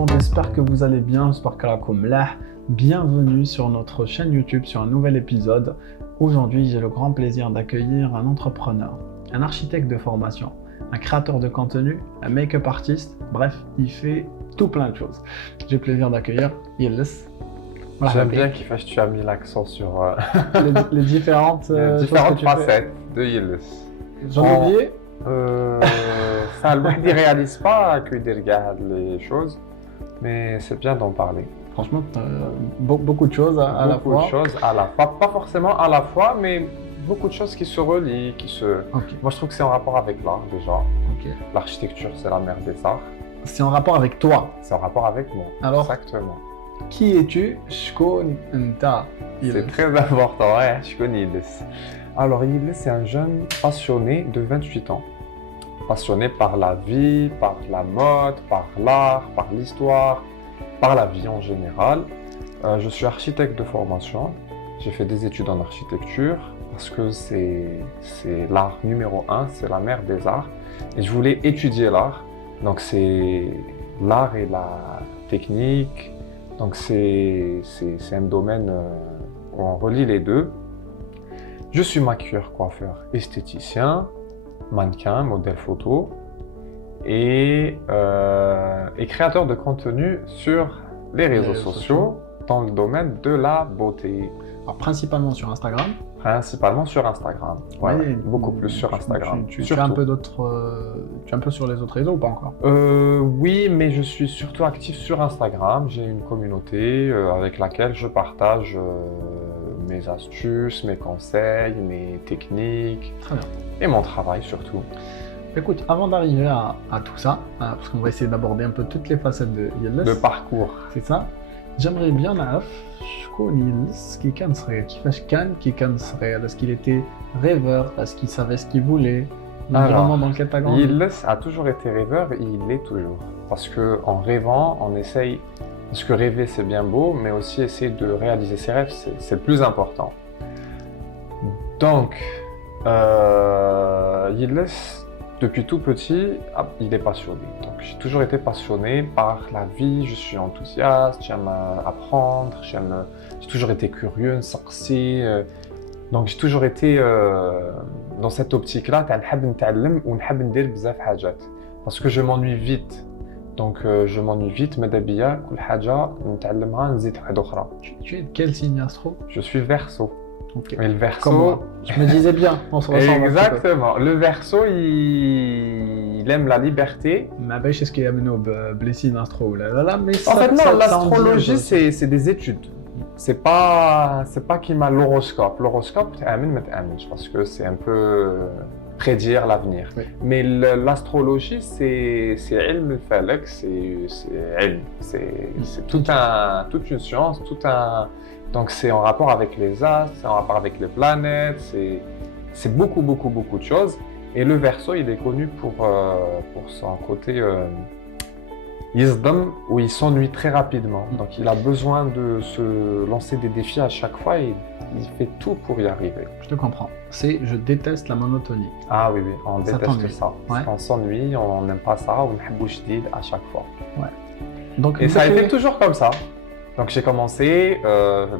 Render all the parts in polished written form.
monde, j'espère que vous allez bien, j'espère que راكم ملاح. Bienvenue sur notre chaîne YouTube, sur un nouvel épisode. Aujourd'hui, j'ai le grand plaisir d'accueillir un entrepreneur, un architecte de formation, un créateur de contenu, un make-up artiste, bref, il fait tout plein de choses. J'ai le plaisir d'accueillir Yilles. J'aime bien tu as mis l'accent sur les différentes facettes de Yilles. J'en ai oublié. Ça, le ne réalise pas qu'il regarde les choses, mais c'est bien d'en parler. Franchement, beaucoup de choses à la fois. Beaucoup de choses à la fois, pas forcément à la fois, mais beaucoup de choses qui se relient, Okay. Moi, je trouve que c'est en rapport avec l'art déjà. Okay. L'architecture, c'est la mère des arts. C'est en rapport avec toi. C'est en rapport avec moi. Alors, exactement. Qui es-tu? شكون أنت؟ C'est très important, ouais, je connais Yilles. Alors, Yilles, c'est un jeune passionné de 28 ans. Passionné par la vie, par la mode, par l'art, par l'histoire, par la vie en général. Je suis architecte de formation. J'ai fait des études en architecture parce que c'est l'art numéro 1, c'est la mère des arts. Et je voulais étudier l'art. Donc, c'est l'art et la technique. Donc, c'est un domaine où on relie les deux. Je suis maquilleur, coiffeur, esthéticien, mannequin, modèle photo et créateur de contenu sur les réseaux sociaux dans le domaine de la beauté. Alors, principalement sur Instagram. Principalement sur Instagram. Ouais, Oui, beaucoup plus sur Instagram. Tu as un peu tu es un peu sur les autres réseaux ou pas encore? Oui, mais je suis surtout actif sur Instagram. J'ai une communauté avec laquelle je partage mes astuces, mes conseils, mes techniques. Très bien. Et mon travail surtout. Écoute, avant d'arriver à tout ça, parce qu'on va essayer d'aborder un peu toutes les facettes de Yilles. Le parcours. C'est ça. J'aimerais bien savoir شكون يلس كي كان صغير كيفاش كان صغير est-ce qu'il était rêveur est-ce qu'il savait ce qu'il voulait Alors, dans lequel t'as grandi. Yilles a toujours été rêveur et il l'est toujours. Parce qu'en rêvant, on essaye... Parce que rêver, c'est bien beau, mais aussi essayer de réaliser ses rêves, c'est le plus important. Donc, Yilles, depuis tout petit, il est passionné. Donc, j'ai toujours été passionné par la vie, je suis enthousiaste, j'aime apprendre, j'ai toujours été curieux, نسقسي. Donc, j'ai toujours été dans cette optique-là, نحب نتعلم ونحب ندير بزاف حاجات. Parce que je m'ennuie vite. Donc, je m'ennuie vite, mais d'abord, كل حاجة نتعلمها نزيد حاجة أخرى. Tu es de quel signe astro? Je suis Verseau. Okay. Mais le Verseau... Comme moi. Je me disais bien, on se ressemble. Exactement. Le Verseau, il aime la liberté. Mais ben, je sais ce qu'il y a maintenant, blessé astro. Mais en fait, non, l'astrologie, c'est des études. C'est pas qui m'a l'horoscope. L'horoscope, parce que c'est un peu prédire l'avenir. Oui. Mais l'astrologie, c'est ilm al-falak, c'est toute une science, donc c'est en rapport avec les astres, c'est en rapport avec les planètes, c'est beaucoup de choses. Et le Verseau, il est connu pour son côté Yizdam, où il s'ennuie très rapidement. Donc il a besoin de se lancer des défis à chaque fois et il fait tout pour y arriver. Je te comprends. Je déteste la monotonie. Ah oui, on déteste ça. Ouais. On s'ennuie, on n'aime pas ça, on aime jdid à chaque fois. Ouais. Donc, et ça a été toujours comme ça. Donc j'ai commencé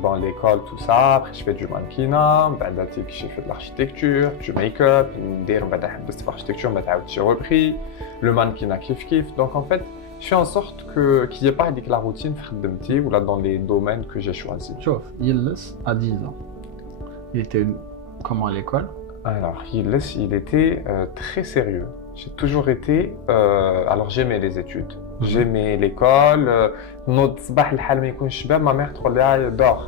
dans l'école, tout ça, après je fais du mannequinat, j'ai fait de l'architecture, du make-up, j'ai repris, le mannequinat kiff. Donc en fait, je fais en sorte qu'il n'y ait pas avec la routine ou là dans les domaines que j'ai choisis. Sauf, Yilles a 10 ans. Il était comment à l'école? Alors, Yilles, il était très sérieux. J'ai toujours été... alors, j'aimais les études. J'aimais l'école. Ma mère dort.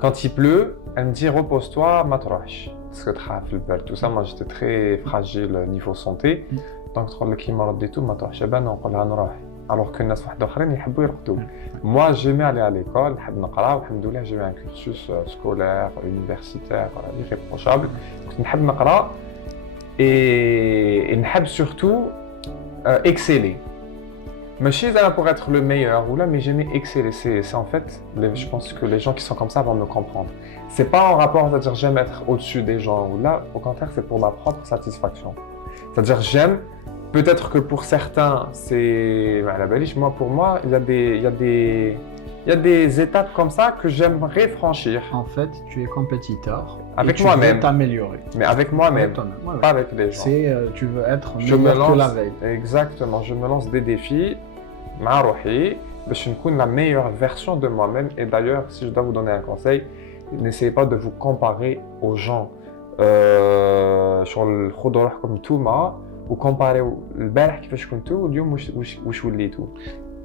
Quand il pleut, elle me dit repose-toi, matrouche. Parce que tout ça, moi j'étais très fragile niveau santé. Donc, alors que moi j'aimais aller à l'école, j'ai eu un cursus scolaire, universitaire, irréprochable. Et surtout exceller. Machine pour être le meilleur, mais j'aimais exceller. C'est en fait, je pense que les gens qui sont comme ça vont me comprendre. C'est pas en rapport, c'est-à-dire j'aime être au-dessus des gens, au contraire, c'est pour ma propre satisfaction. C'est-à-dire j'aime Peut-être que pour certains, c'est à la baliche. Moi, pour moi, il y a des étapes comme ça que j'aimerais franchir. En fait, tu es compétiteur. Avec et moi-même. Tu veux t'améliorer. Mais avec moi-même, Avec toi-même. Ouais, ouais. pas avec les gens. Tu veux être Je me meilleur que la lance, veille. exactement, je me lance des défis, مع روحي, باش نكون la meilleure version de moi-même. Et d'ailleurs, si je dois vous donner un conseil, n'essayez pas de vous comparer aux gens. شغل خذوا روحكم نتوما وكومباريو البارح كيفاش كنتو واليوم واش وليتو.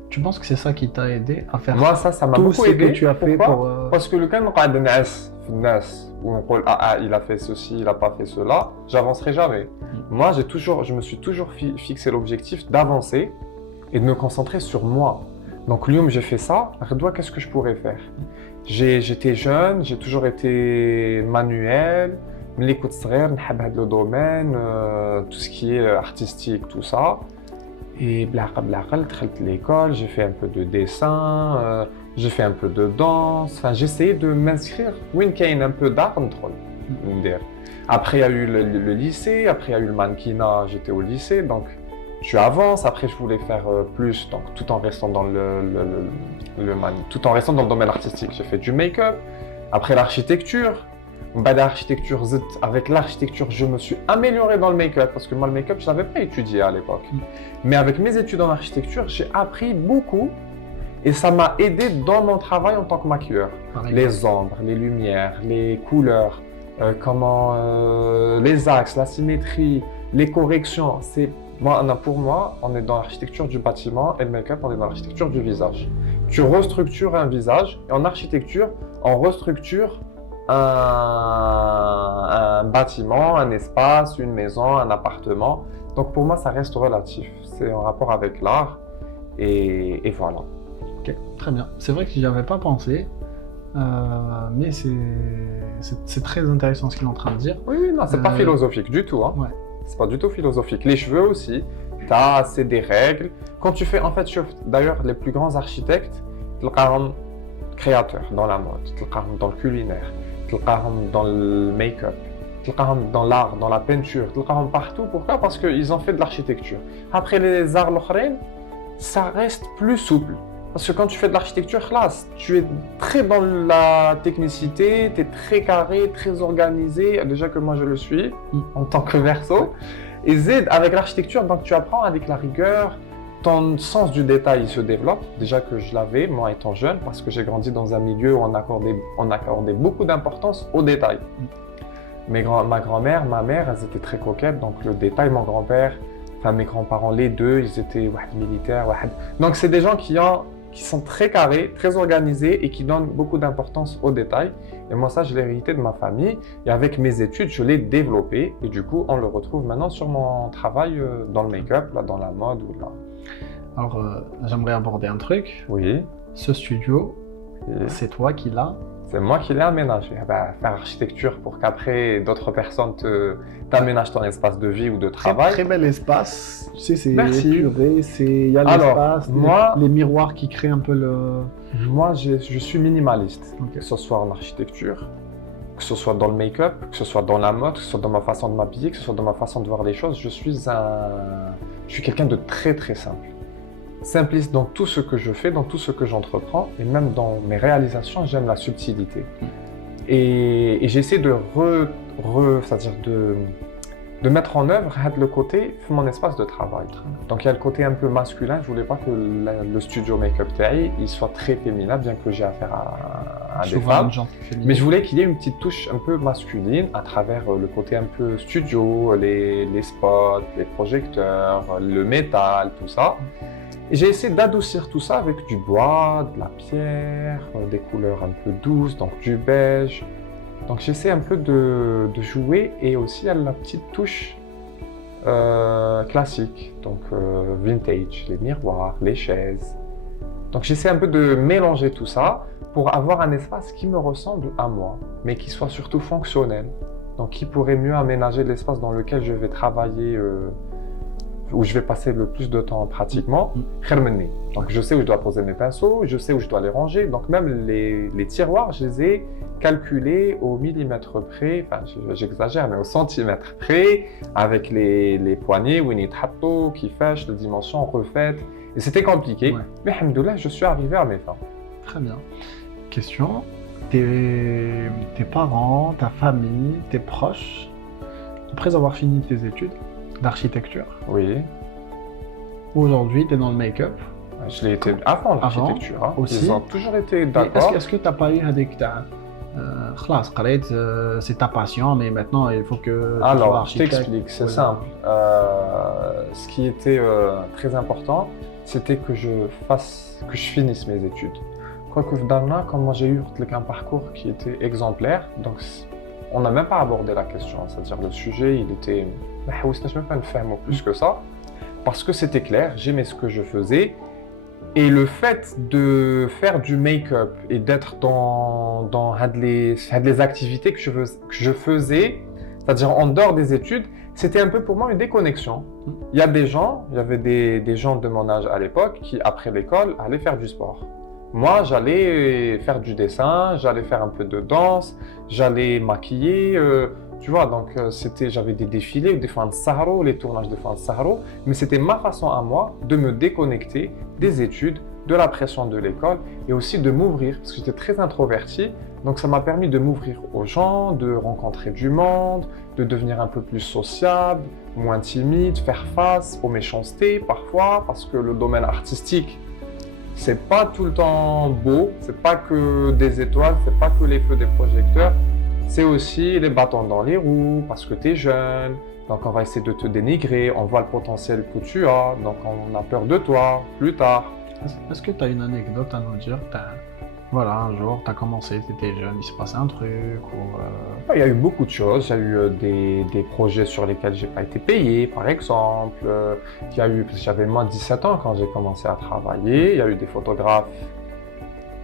Tu penses que c'est ça qui t'a aidé à faire Moi, ça m'a tout beaucoup ce aidé. que tu as fait Pourquoi pour... Parce que le cas نقعد نعس في الناس ونقول il a fait ceci, il a pas fait cela, j'avancerai jamais. Moi, je me suis toujours fixé l'objectif d'avancer et de me concentrer sur moi. Donc, l'yom, j'ai fait ça. Redouane, qu'est-ce que je pourrais faire? J'étais jeune, j'ai toujours été manuel. ملي كنت صغير نحب هذا le domaine, tout ce qui est artistique, tout ça. Et بالعقل دخلت l'école, j'ai fait un peu de dessin, j'ai fait un peu de danse. Enfin, j'essayais de m'inscrire. وين كاين un peu d'art ندخل ندير. Après, il y a eu le lycée, après il y a eu le mannequinat, j'étais au lycée, donc tu avances. Après, je voulais faire plus, donc tout en restant dans tout en restant dans le domaine artistique. J'ai fait du make-up, après l'architecture. L'architecture, avec l'architecture, je me suis amélioré dans le make-up, parce que moi, le make-up, je n'avais pas étudié à l'époque. Mais avec mes études en architecture, j'ai appris beaucoup, et ça m'a aidé dans mon travail en tant que maquilleur. Les ombres, les lumières, les couleurs, les axes, la symétrie, les corrections. Pour moi, on est dans l'architecture du bâtiment, et le make-up, on est dans l'architecture du visage. Tu restructures un visage, et en architecture, on restructure un bâtiment, un espace, une maison, un appartement. Donc pour moi, ça reste relatif. C'est en rapport avec l'art, et voilà. Ok, très bien. C'est vrai que j'y avais pas pensé, mais c'est très intéressant ce qu'il est en train de dire. Oui, non, c'est pas philosophique du tout. Hein. Ouais. C'est pas du tout philosophique. Les cheveux aussi, c'est des règles. Quand tu fais, en fait, d'ailleurs, les plus grands architectes, créateurs dans la mode, dans le culinaire, dans le make-up, dans l'art, dans la peinture, partout. Pourquoi? Parce qu'ils ont fait de l'architecture. Après les arts l'aukhrain, ça reste plus souple. Parce que quand tu fais de l'architecture, là, tu es très dans la technicité, tu es très carré, très organisé. Déjà que moi je le suis en tant que verso. Et Z, avec l'architecture, donc tu apprends avec la rigueur. Ton sens du détail se développe, déjà que je l'avais, moi étant jeune, parce que j'ai grandi dans un milieu où on accordait beaucoup d'importance aux détails. Ma grand-mère, ma mère, elles étaient très coquettes, donc le détail, mon grand-père, enfin mes grands-parents, les deux, ils étaient militaires. Donc c'est des gens qui sont très carrés, très organisés et qui donnent beaucoup d'importance aux détails. Et moi, ça, je l'ai hérité de ma famille. Et avec mes études, je l'ai développé. Et du coup, on le retrouve maintenant sur mon travail dans le make-up, là, dans la mode ou là. Alors, j'aimerais aborder un truc. Oui. Ce studio, Oui. c'est toi qui l'as. C'est moi qui l'ai aménagé. Faire architecture pour qu'après d'autres personnes t'aménagent ton espace de vie ou de travail. Très bel espace. Tu sais, c'est Merci. épuré, il y a l'espace, les miroirs qui créent un peu le... Moi, je suis minimaliste. Okay. Que ce soit en architecture, que ce soit dans le make-up, que ce soit dans la mode, que ce soit dans ma façon de m'habiller, que ce soit dans ma façon de voir les choses. Je suis quelqu'un de très très simple. Simpliste dans tout ce que je fais, dans tout ce que j'entreprends, et même dans mes réalisations, j'aime la subtilité. Et j'essaie de c'est-à-dire de mettre en œuvre le côté de mon espace de travail. Donc il y a le côté un peu masculin, je voulais pas que le studio make-up taille, il soit très féminin, bien que j'ai affaire à des femmes. Mais je voulais qu'il y ait une petite touche un peu masculine à travers le côté un peu studio, les spots, les projecteurs, le métal, tout ça. Et j'ai essayé d'adoucir tout ça avec du bois, de la pierre, des couleurs un peu douces, donc du beige. Donc j'essaie un peu de jouer et aussi à la petite touche classique, donc vintage, les miroirs, les chaises. Donc j'essaie un peu de mélanger tout ça pour avoir un espace qui me ressemble à moi, mais qui soit surtout fonctionnel. Donc qui pourrait mieux aménager l'espace dans lequel je vais travailler où je vais passer le plus de temps pratiquement, خير مني. Donc je sais où je dois poser mes pinceaux, je sais où je dois les ranger. Donc même les tiroirs, je les ai calculés au millimètre près, enfin j'exagère, mais au centimètre près, avec les poignées, où ils يتحطوا, كيفاش, les dimensions refaites. Et c'était compliqué, mais alhamdoulilah, je suis arrivé à mes fins. Très bien. Question, tes parents, ta famille, tes proches, après avoir fini tes études d'architecture, Oui. aujourd'hui tu es dans le make-up. Je l'ai été avant l'architecture. Hein. Aussi. Ils ont toujours été Et d'accord. est-ce que tu n'as pas eu هذيك تاع خلاص قريت, c'est ta passion, mais maintenant il faut que tu sois Alors, je architecte. t'explique, c'est Voilà. simple. Ce qui était très important, c'était que que je finisse mes études. Quoique Fdarna, comme moi j'ai eu un parcours qui était exemplaire, donc on n'a même pas abordé la question, c'est-à-dire le sujet, il était... Je ne même pas faire plus que ça, parce que c'était clair, j'aimais ce que je faisais, et le fait de faire du make-up et d'être dans les activités que je faisais, c'est-à-dire en dehors des études, c'était un peu pour moi une déconnexion. Il y a des gens, il y avait des gens de mon âge à l'époque qui, après l'école, allaient faire du sport. Moi, j'allais faire du dessin, j'allais faire un peu de danse, j'allais maquiller, tu vois, donc j'avais des défilés, des fins de Sahara, les tournages de fins de Sahara, mais c'était ma façon à moi de me déconnecter des études, de la pression de l'école et aussi de m'ouvrir, parce que j'étais très introverti, donc ça m'a permis de m'ouvrir aux gens, de rencontrer du monde, de devenir un peu plus sociable, moins timide, faire face aux méchancetés parfois, parce que le domaine artistique, c'est pas tout le temps beau, c'est pas que des étoiles, c'est pas que les feux des projecteurs, c'est aussi les bâtons dans les roues, parce que tu es jeune, donc on va essayer de te dénigrer, on voit le potentiel que tu as, donc on a peur de toi plus tard. Est-ce que tu as une anecdote à nous dire? Voilà, un jour, tu as commencé, tu étais jeune, il s'est passé un truc ou... Il y a eu beaucoup de choses. Il y a eu des projets sur lesquels j'ai pas été payé, par exemple. J'avais moins de 17 ans quand j'ai commencé à travailler. Il y a eu des photographes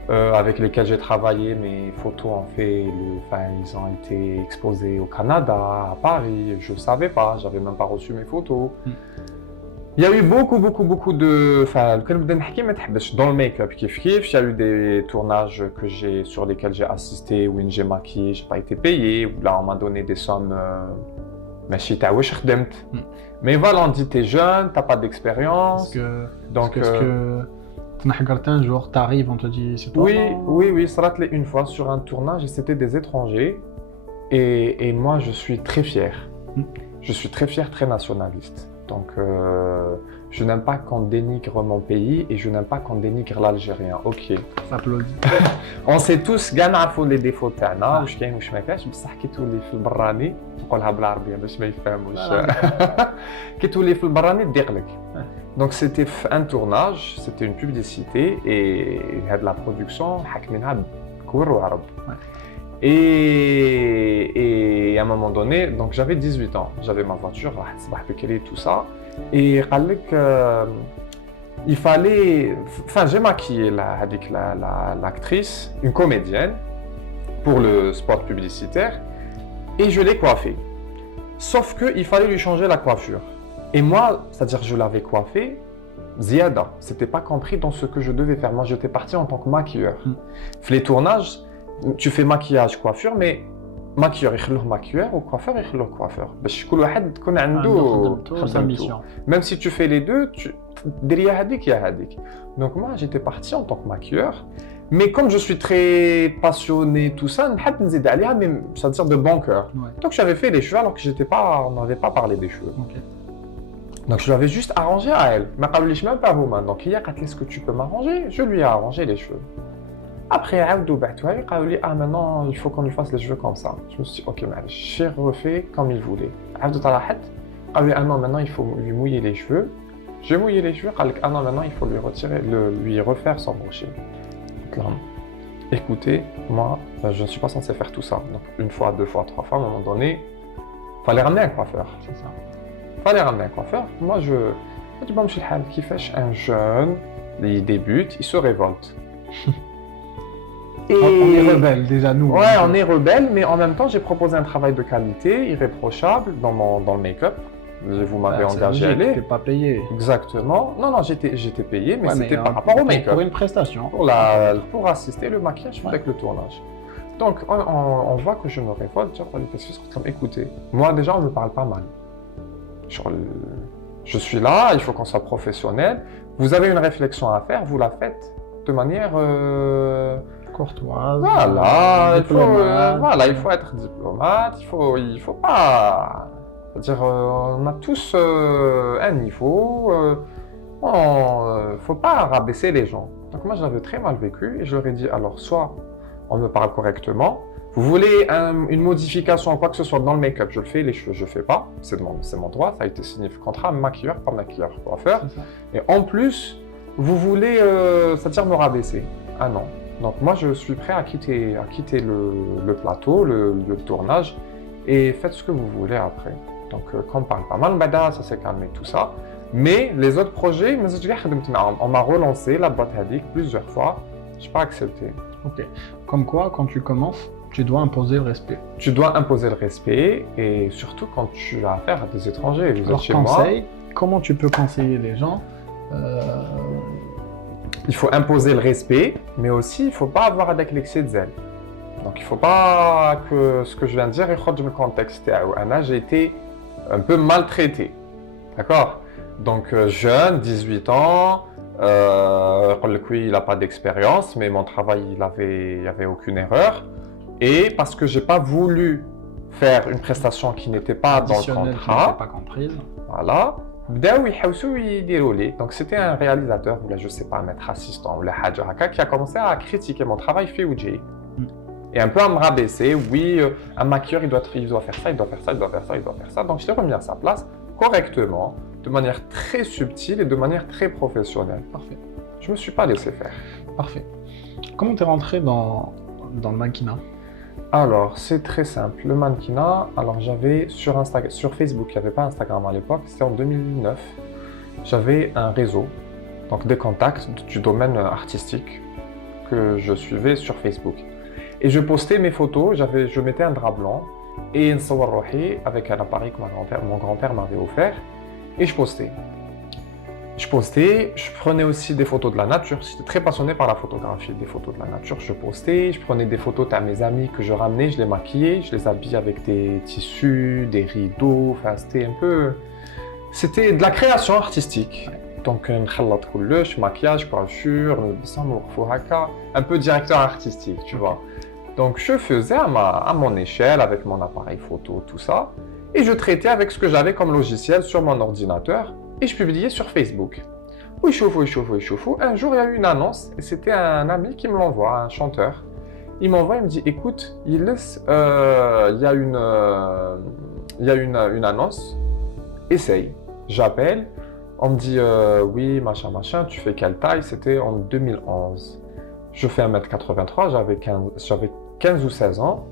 avec lesquels j'ai travaillé. Mes photos, ils ont été exposés au Canada, à Paris. Je savais pas, j'avais même pas reçu mes photos. Il y a eu beaucoup de... Dans le make-up, il y a eu des tournages sur lesquels j'ai assisté, où j'ai maquillé, j'ai pas été payé, où là on m'a donné des sommes... Mais voilà, on dit t'es jeune, t'as pas d'expérience. Donc, est-ce que un jour, t'arrives, on te dit c'est toi? Oui, ça l'a une fois sur un tournage et c'était des étrangers. Et moi, je suis très fier. Je suis très fier, très nationaliste. Donc, je n'aime pas qu'on dénigre mon pays et je n'aime pas qu'on dénigre l'Algérien. Ok. Applaudis. On sait tous كاع نعرفوا les défauts تاعنا واش كاين واش ما كاينش بصح كي تولي في البراني نقولها بالعربيه باش ما يفهموش كي تولي في البراني تضيق لك. Donc c'était un tournage, c'était une publicité et هاد la production حك منها بكور وعرب. Et à un moment donné, donc j'avais 18 ans, j'avais ma voiture, tout ça, et il fallait, enfin j'ai maquillé l'actrice, une comédienne, pour le spot publicitaire, et je l'ai coiffée. Sauf qu'il fallait lui changer la coiffure. Et moi, c'est-à-dire je l'avais coiffée, ziada, c'était pas compris dans ce que je devais faire. Moi j'étais parti en tant que maquilleur. Les tournages, tu fais maquillage, coiffure, mais maquilleur يخلوه maquilleur ou coiffeur يخلوه coiffeur. باش كل واحد تكون عنده خدمته. Même si tu fais les deux, derrière هذيك يا هذيك. Donc moi j'étais parti en tant que maquilleur, mais comme je suis très passionné tout ça, نحب نزيد عليها, mais c'est-à-dire de bon cœur. Donc j'avais fait les cheveux alors que on n'avait pas parlé des cheveux. Donc je l'avais juste arrangé à elle. ما قالوليش même pas vous maintenant. Donc هي قالت لي est-ce que tu peux m'arranger? Je lui ai arrangé les cheveux. Après, maintenant, il faut qu'on lui fasse les cheveux comme ça. Je me suis dit, ok, j'ai refait comme il voulait. Maintenant, il faut lui mouiller les cheveux. J'ai mouillé les cheveux. Maintenant, il faut lui refaire son brushing. Écoutez, moi, je ne suis pas censé faire tout ça. Donc, une fois, deux fois, trois fois, à un moment donné, il fallait ramener un coiffeur. C'est ça. Fallait ramener un coiffeur. Moi, je dis, bon, monsieur Hal, qui fait un jeune, il débute, il se révolte. Et... On est rebelles déjà, nous. Ouais, on est rebelles, mais en même temps, j'ai proposé un travail de qualité, irréprochable dans le make-up. Vous m'avez C'est engagé à logique, aller. t'es pas payé. Exactement. Non, j'étais payé, mais Ouais, c'était par on rapport au paye make-up. pour une prestation. Pour assister le maquillage Ouais. avec le tournage. Donc, on voit que je me révolte, genre, comme, écoutez, moi déjà, on me parle pas mal. Genre, je suis là, il faut qu'on soit professionnel. Vous avez une réflexion à faire, vous la faites de manière... Courtoise. Voilà, diplomate. il faut être diplomate, il faut pas... C'est-à-dire, on a tous un niveau, faut pas rabaisser les gens. Donc moi, je l'avais très mal vécu et je leur ai dit, alors, soit on me parle correctement, vous voulez une modification, quoi que ce soit dans le make-up, je le fais, les cheveux, je le fais pas, c'est mon droit, ça a été signé contrat, maquilleur, pas maquilleur, coiffeur. C'est ça. Et en plus, vous voulez, c'est-à-dire me rabaisser. Ah non. Donc moi, je suis prêt à quitter le plateau, le tournage, et faites ce que vous voulez après. Donc quand on parle pas mal, bada, ça s'est calmé, tout ça. Mais les autres projets, on m'a relancé la boîte Hadik plusieurs fois, je n'ai pas accepté. Ok. Comme quoi, quand tu commences, tu dois imposer le respect. Tu dois imposer le respect, et surtout quand tu as affaire à des étrangers. Vous êtes Alors chez moi. conseil, comment tu peux conseiller les gens Il faut imposer le respect, mais aussi il ne faut pas avoir avec l'excès de zèle. Donc il ne faut pas que ce que je viens de dire sorte du contexte. J'ai été un peu maltraité. D'accord? Donc jeune, 18 ans, il n'a pas d'expérience, mais mon travail, il n'y avait aucune erreur. Et parce que je n'ai pas voulu faire une prestation qui n'était pas dans le additionnelles qui contrat, n'étaient pas comprises. voilà. Donc c'était un réalisateur, ou là je sais pas, un maître assistant, ou la Hadja Haka, qui a commencé à critiquer mon travail fait OJ. Et un peu à me rabaisser, oui, un maquilleur il doit faire ça, il doit faire ça, il doit faire ça, il doit faire ça. Donc je l'ai remis à sa place correctement, de manière très subtile et de manière très professionnelle. Parfait. Je me suis pas laissé faire. Parfait. Comment t'es rentré dans le mannequinat? Alors, c'est très simple. Le mannequinat, alors j'avais sur Facebook, il n'y avait pas Instagram à l'époque, c'était en 2009. J'avais un réseau, donc des contacts du domaine artistique que je suivais sur Facebook. Et je postais mes photos, je mettais un drap blanc et un sawar rohi avec un appareil que mon grand-père m'avait offert, et je postais. Je prenais aussi des photos de la nature. J'étais très passionné par la photographie, des photos de la nature. Je postais, je prenais des photos à mes amis que je ramenais, je les maquillais, je les habillais avec des tissus, des rideaux. Enfin, c'était de la création artistique. Donc, maquillage, coiffure, un peu directeur artistique, tu vois. Donc, je faisais à mon échelle, avec mon appareil photo, tout ça. Et je traitais avec ce que j'avais comme logiciel sur mon ordinateur. Et je publiais sur Facebook. Un jour, il y a eu une annonce, et c'était un ami qui me l'envoie, un chanteur. Il m'envoie, il me dit, écoute, il y a une annonce, essaye. J'appelle, on me dit, oui, machin, tu fais quelle taille? C'était en 2011. Je fais 1m83, j'avais 15 ou 16 ans.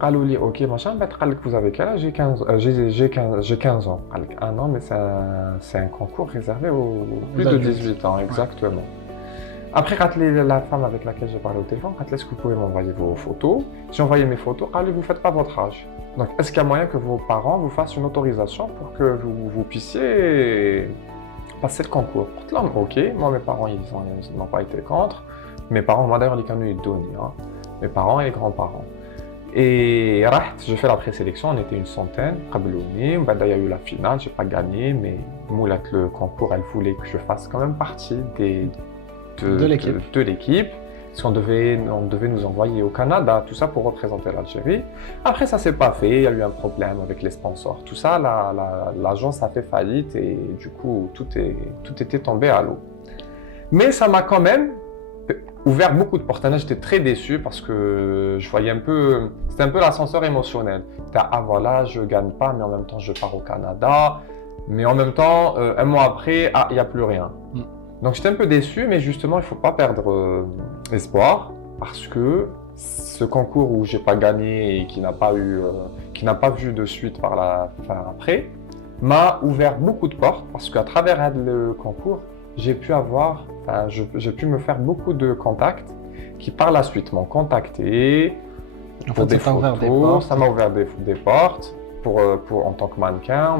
قالوا لي اوكي machin, قال لك vous avez quel âge? J'ai 15 ans. قال لك ah non, mais c'est un concours réservé aux plus de 18 ans, exactement. Après, la femme avec laquelle j'ai parlé au téléphone, est-ce que vous pouvez m'envoyer vos photos? J'ai envoyé mes photos, قال لي vous faites pas votre âge. Donc est-ce qu'il y a moyen que vos parents vous fassent une autorisation pour que vous puissiez passer le concours? Ok, moi mes parents ils n'ont pas été contre. Mes parents, moi d'ailleurs les canaux ils donnent, hein. Mes parents et les grands-parents. Et j'ai fait la présélection, on était une centaine. Il y a eu la finale, j'ai pas gagné, mais Moulat, le concours, elle voulait que je fasse quand même partie de l'équipe. Parce qu'on devait nous envoyer au Canada, tout ça pour représenter l'Algérie. Après, ça s'est pas fait, il y a eu un problème avec les sponsors. Tout ça, l'agence a fait faillite et du coup, tout était tombé à l'eau. Mais ça m'a quand même ouvert beaucoup de portes. J'étais très déçu parce que je voyais c'était un peu l'ascenseur émotionnel. Ah voilà, je gagne pas, mais en même temps je pars au Canada. Mais en même temps, un mois après, il n'y a plus rien. Donc j'étais un peu déçu, mais justement, il ne faut pas perdre espoir parce que ce concours où j'ai pas gagné et qui n'a pas vu de suite après, m'a ouvert beaucoup de portes parce qu'à travers le concours, j'ai pu me faire beaucoup de contacts qui par la suite m'ont contacté pour des photos. Ça m'a ouvert des portes en tant que mannequin.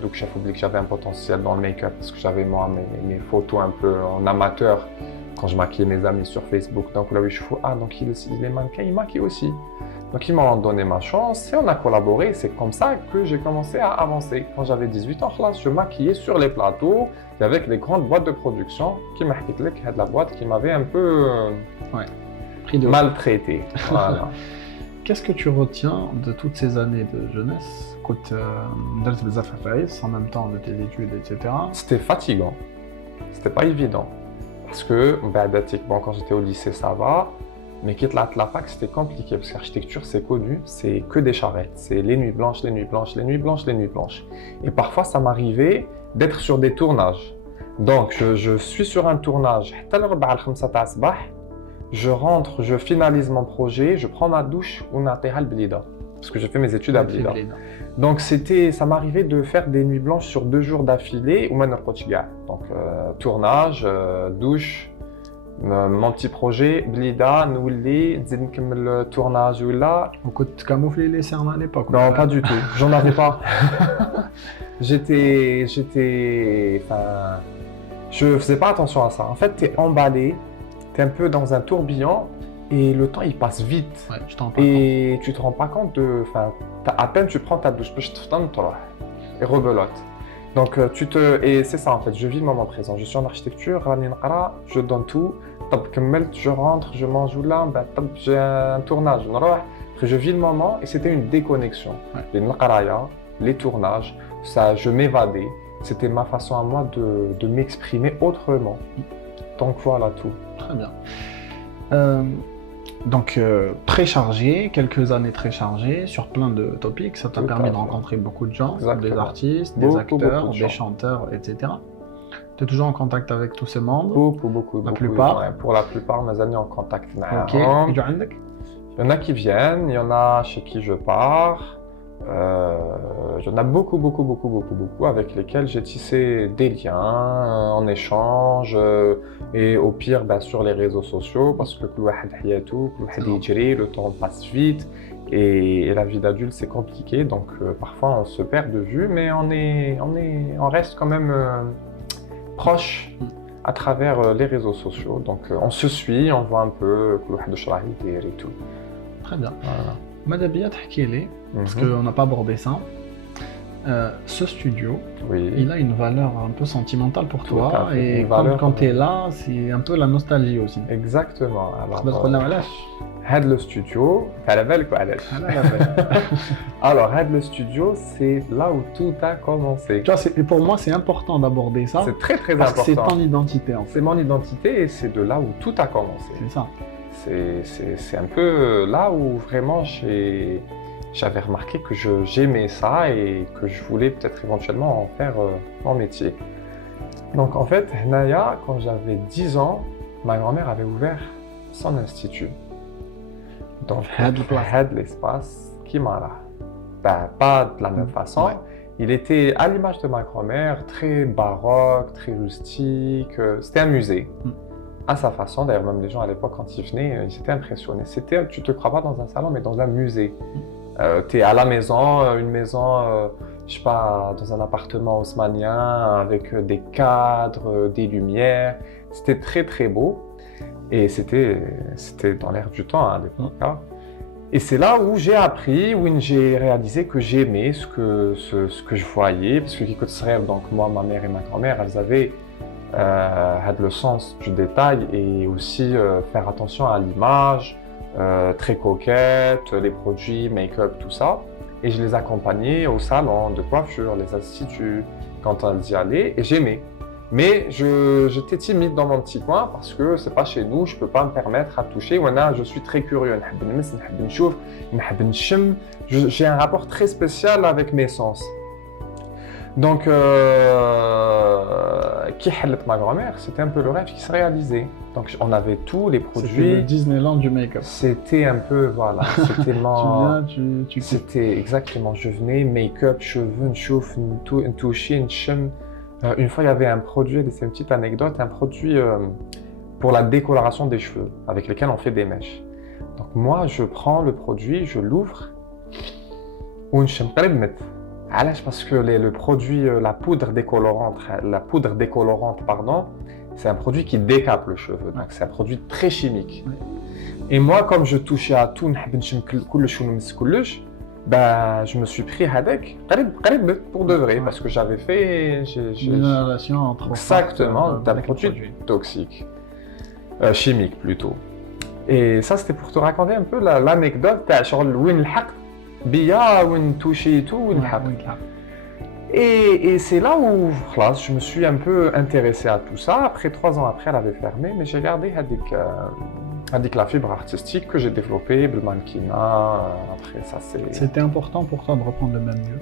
Donc j'ai oublié que j'avais un potentiel dans le make-up parce que j'avais moi mes photos un peu en amateur quand je maquillais mes amis sur Facebook. Donc là, oui, je fais donc il est mannequin, il maquille aussi. Donc ils m'ont donné ma chance et on a collaboré. C'est comme ça que j'ai commencé à avancer. Quand j'avais 18 ans, là, je maquillais sur les plateaux et avec les grandes boîtes de production qui m'a dit que la boîte qui m'avait un peu maltraité. Voilà. Qu'est-ce que tu retiens de toutes ces années de jeunesse? Écoute, en même temps de tes études, etc. C'était fatigant. C'était pas évident. Parce que, quand j'étais au lycée, ça va. Mais quitte la fac, c'était compliqué. Parce qu'architecture, c'est connu, c'est que des charrettes. C'est les nuits blanches, les nuits blanches, les nuits blanches, les nuits blanches. Et parfois, ça m'arrivait d'être sur des tournages. Donc, je suis sur un tournage. Je rentre, je finalise mon projet, je prends ma douche, parce que j'ai fait mes études à Blida. Donc ça m'arrivait de faire des nuits blanches sur 2 jours d'affilée. Donc tournage, douche, mon petit projet, Blida, Nouli, le tournage ou là. On peut camoufler les cernes à l'époque? Non, pas du tout. J'en avais pas. Je faisais pas attention à ça. En fait, t'es emballé. Tu es un peu dans un tourbillon et le temps il passe vite. Ouais, tu te rends pas compte de. À peine tu prends ta douche, et rebelote. Donc et c'est ça en fait, je vis le moment présent. Je suis en architecture, je donne tout. Je rentre, je mange là, j'ai un tournage. Après, je vis le moment et c'était une déconnexion. Ouais. Les tournages, ça, je m'évadais. C'était ma façon à moi de m'exprimer autrement. Donc voilà tout. Très bien. Donc très chargé, quelques années très chargées sur plein de topics. Ça t'a permis de rencontrer beaucoup de gens, des artistes, des acteurs, des chanteurs, etc. Tu es toujours en contact avec tous ces membres? Beaucoup. La plupart? Ouais, pour la plupart, mes amis en contact. Ok. Il y en a qui viennent, il y en a chez qui je pars. Il y en a beaucoup avec lesquels j'ai tissé des liens en échange et au pire sur les réseaux sociaux parce que le temps passe vite et la vie d'adulte c'est compliqué donc parfois on se perd de vue mais on reste quand même proche à travers les réseaux sociaux donc on se suit, on voit un peu et tout. Très bien. Voilà. Madabia, parce qu'on n'a pas abordé ça. Ce studio, oui. Il a une valeur un peu sentimentale pour Tout toi. à fait. Et quand tu es là, c'est un peu la nostalgie aussi. Exactement. Alors, le studio, alors, le studio, c'est là où tout a commencé. Tu vois, pour moi, c'est important d'aborder ça. C'est très parce important. Que c'est ton identité. En fait. C'est mon identité et c'est de là où tout a commencé. C'est ça. C'est un peu là où vraiment j'avais remarqué que j'aimais ça et que je voulais peut-être éventuellement en faire mon métier. Donc en fait, Naya, quand j'avais 10 ans, ma grand-mère avait ouvert son institut. Donc, had l'espace qui m'a là. Pas de la même façon. Ouais. Il était à l'image de ma grand-mère, très baroque, très rustique. C'était un musée. À sa façon, d'ailleurs même les gens à l'époque quand ils venaient, ils étaient impressionnés. Tu te crois pas dans un salon mais dans un musée. Tu es à la maison, une maison, je sais pas, dans un appartement haussmannien avec des cadres, des lumières. C'était très très beau et c'était dans l'air du temps à l'époque. Hein. Et c'est là où j'ai appris, où j'ai réalisé que j'aimais ce que je voyais, parce que donc moi, ma mère et ma grand-mère, elles avaient le sens du détail et aussi faire attention à l'image, très coquette, les produits, make-up, tout ça. Et je les accompagnais au salon de coiffure, les instituts, quand elles y allaient, et j'aimais. Mais j'étais timide dans mon petit coin parce que c'est pas chez nous, je peux pas me permettre à toucher. Je suis très curieux, j'ai un rapport très spécial avec mes sens. Donc, qui halte ma grand-mère, c'était un peu le rêve qui se réalisait. Donc, on avait tous les produits. C'était le Disneyland du make-up. C'était un peu, voilà, c'était mon... tu C'était exactement, je venais, make-up, cheveux, une chouffe, une touche, une chum. Une fois, il y avait un produit, c'est une petite anecdote, un produit pour la décoloration des cheveux, avec lequel on fait des mèches. Donc moi, je prends le produit, je l'ouvre, ونشم قريب مت. علاش؟ parce que le produit, la poudre décolorante, pardon, c'est un produit qui décape le cheveu. Donc c'est un produit très chimique. Ouais. Et moi, comme je touchais à tout, نحب نشم كلش ونمس كلش, ben je me suis pris هذاك قريب pour de vrai, Ouais. parce que j'avais fait Une relation entre exactement d'un avec le produit toxique, chimique plutôt. Et ça, c'était pour te raconter un peu l'anecdote تاع شغل وين لحقت بيا وين توشيتو وين Ouais, لحقت. oui, clair. Et c'est là où خلاص, je me suis un peu intéressé à tout ça. Après 3 ans après, elle avait fermé, mais j'ai gardé هذيك la fibre artistique que j'ai développée, le mannequinat. Après ça, C'était important pour toi de reprendre le même lieu?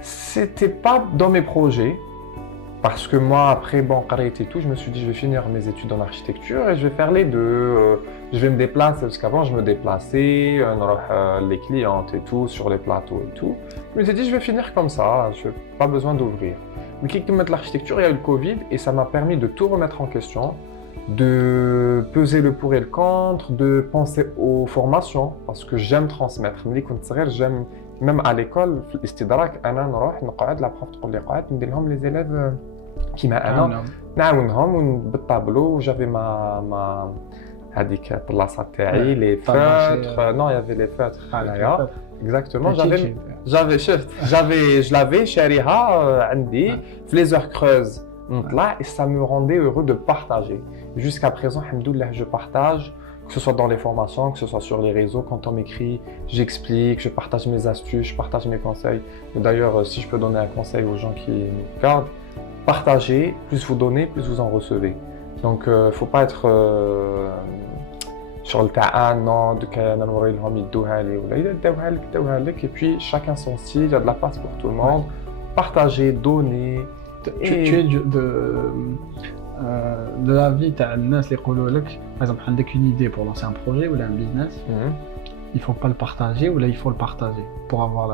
c'était pas dans mes projets. Parce que moi, après, bon, قريت et tout, je me suis dit, je vais finir mes études en architecture et je vais faire les deux. Je vais me déplacer, parce qu'avant, je me déplaçais, les clientes et tout, sur les plateaux et tout. Je me suis dit, je vais finir comme ça, je n'ai pas besoin d'ouvrir. Mais quand je l'architecture, il y a eu le Covid et ça m'a permis de tout remettre en question, de peser le pour et le contre, de penser aux formations, parce que j'aime transmettre. J'aime, même à l'école, في الاستدراك أنا نروح نقعد la prof تقول لي قعد ندير لهم les élèves كيما أنا نعاونهم بالطابلو. j'avais ma هذيك البلاصة تاعي les feutres. Non, il y avait les feutres هنايا. Exactement, je l'avais شاريها عندي في les heures creuses نطلع, et ça me rendait heureux de partager. Jusqu'à présent, alhamdoulilah, je partage, que ce soit dans les formations, que ce soit sur les réseaux, quand on m'écrit, j'explique, je partage mes astuces, je partage mes conseils. Et d'ailleurs, si je peux donner un conseil aux gens qui nous regardent, partagez, plus vous donnez, plus vous en recevez. Donc, il ne faut pas être sur le ta'an, non, de et puis chacun son style, il y a de la place pour tout le monde. Partager, donner. Tu es de l'avis تاع الناس اللي يقولوا لك par exemple عندك une idée pour lancer un projet ou un business, il faut pas le partager ou là il faut le partager pour avoir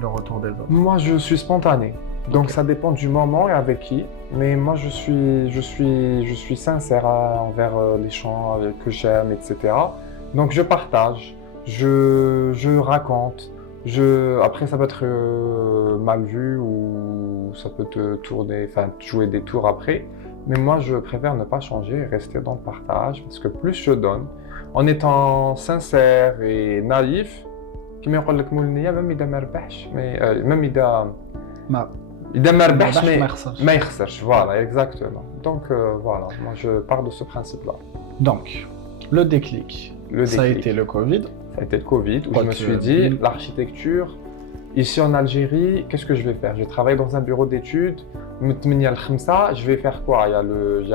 le retour des autres? Moi, je suis spontané. Donc ça dépend du moment et avec qui. Mais moi, je suis sincère envers les gens que j'aime, etc. Donc je partage, je raconte. Après, ça peut être mal vu ou ça peut te tourner, enfin jouer des tours après. Mais moi, je préfère ne pas changer et rester dans le partage, parce que plus je donne, en étant sincère et naïf, كما يقول لك مول النية même إذا ما ربحش, même إذا ما ربحش ما يخسرش. Voilà, exactement. Donc voilà, moi je pars de ce principe-là. Donc, le déclic, ça a été le Covid. Ça a été le Covid, où je me suis dit, l'architecture, ici en Algérie, qu'est-ce que je vais faire? Je vais travailler dans un bureau d'études, je vais faire quoi? Il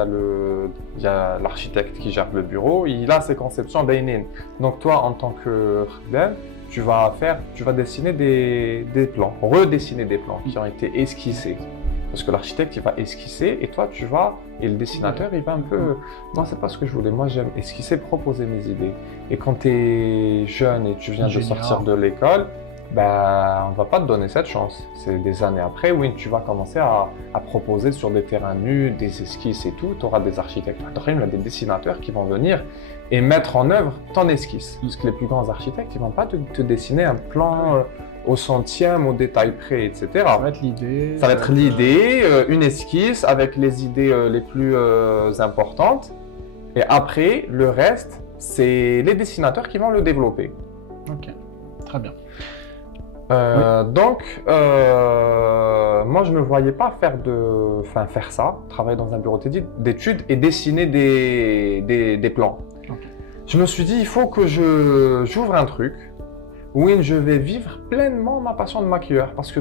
y a l'architecte qui gère le bureau, il a ses conceptions baïnines. Donc toi, en tant que khadem, tu vas dessiner des plans, redessiner des plans qui ont été esquissés. Parce que l'architecte, il va esquisser et toi, et le dessinateur, il va un peu... Non, c'est pas ce que je voulais. Moi, j'aime esquisser, proposer mes idées. Et quand tu es jeune et tu viens de sortir de l'école, ben, on ne va pas te donner cette chance. C'est des années après, oui, tu vas commencer à proposer sur des terrains nus, des esquisses et tout. Tu auras des architectes, il y a des dessinateurs qui vont venir et mettre en œuvre ton esquisse. Parce que les plus grands architectes, ils ne vont pas te dessiner un plan au centième, au détail près, etc. Ça va être l'idée. Ça va être l'idée, une esquisse avec les idées les plus importantes. Et après, le reste, c'est les dessinateurs qui vont le développer. Ok, très bien. Donc, moi, je ne me voyais pas faire ça, travailler dans un bureau d'études et dessiner des plans. Okay. Je me suis dit, il faut que j'ouvre un truc où je vais vivre pleinement ma passion de maquilleur. Parce que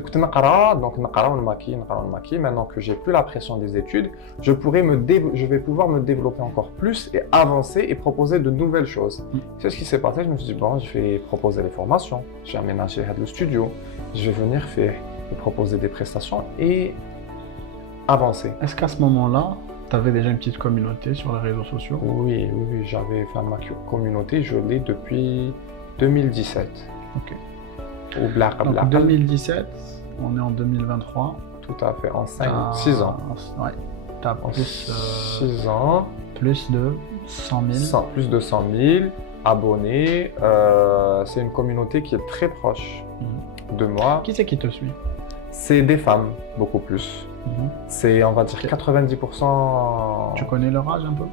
maintenant que j'ai plus la pression des études, je vais pouvoir me développer encore plus et avancer et proposer de nouvelles choses. C'est ce qui s'est passé. Je me suis dit, bon, je vais proposer les formations, j'ai aménagé le studio, je vais venir proposer des prestations et avancer. Est-ce qu'à ce moment-là, tu avais déjà une petite communauté sur les réseaux sociaux? Oui, j'avais ma communauté, je l'ai depuis 2017. Ok. Donc 2017, on est en 2023. Tout à fait, en 6 ans. Ouais. Tu as plus 6 ans. Plus de 100 000. Plus de 100 000 abonnés. C'est une communauté qui est très proche. 2 mois. Qui c'est qui te suit? C'est des femmes, beaucoup plus. C'est, on va dire, 90%. Tu connais leur âge un peu?